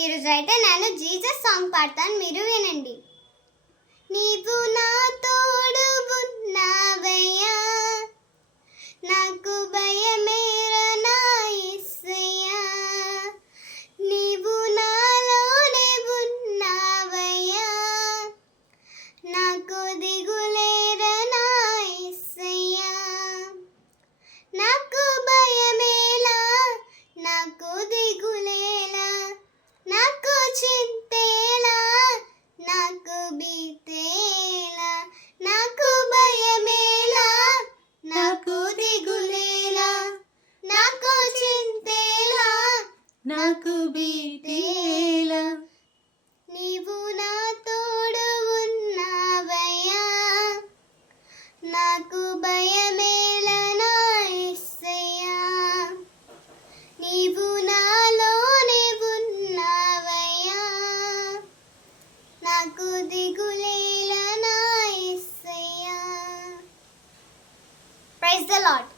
ఈరోజు అయితే నేను జీసస్ సాంగ్ పాడతాను, మీరు వినండి. నీవు నా తోడు ఉన్నావయ్యా, నాకు భయమేర నా యేసయ్యా. నీవు నాలోనే ఉన్నావయ్యా, నాకు దిగులేర నా యేసయ్యా. నాకు భయమేలా, నాకు దిగులేలా, నాకు చింతేలా, నాకు భీతేలా. నాకు భయమేలా, నాకు దిగులేలా, నాకు చింతేలా, నాకు భీతేలా. నీవు నా తోడు ఉన్నావయ్యా, నాకు భయమేలా నా యేసయ్యా. నీవు నాలోనే ఉన్నావయ్యా, నాకు దిగులేలా నా యేసయ్యా. Praise the lord.